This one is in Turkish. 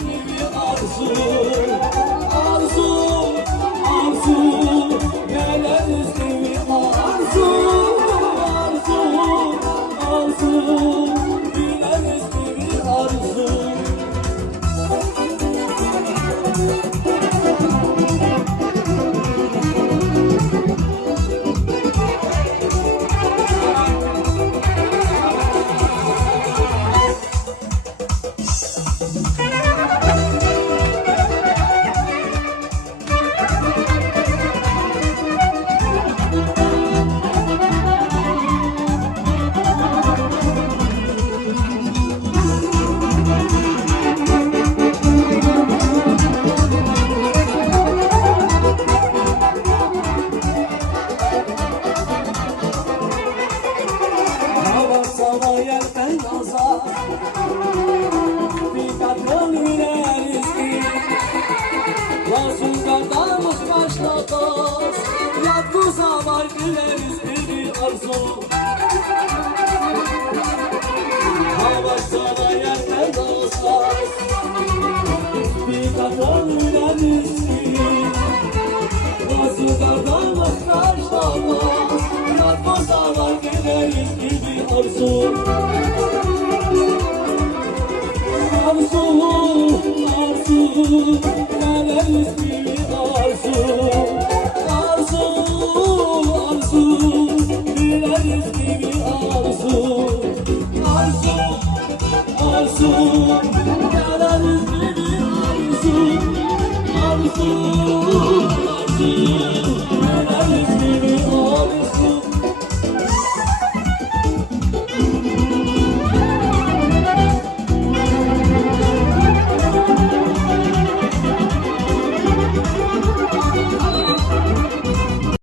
bir arzu. Arzu, arzu, neler bir arzu. Arzu, arzu, neler bir arzu. Sana yerden nazar, bir kadın üneriz ki Lazungardan başlataz, yat bu zaman güleriz bir arzu. Hava sana yerden nazar, bir kadın üneriz ki Lazungardan başlataz, yat bu zaman güleriz bir arzu. Arzu, arzu, neler bir arzu. Arzu, arzu, neler bir arzu. Arzu, arzu, neler bir arzu. Arzu,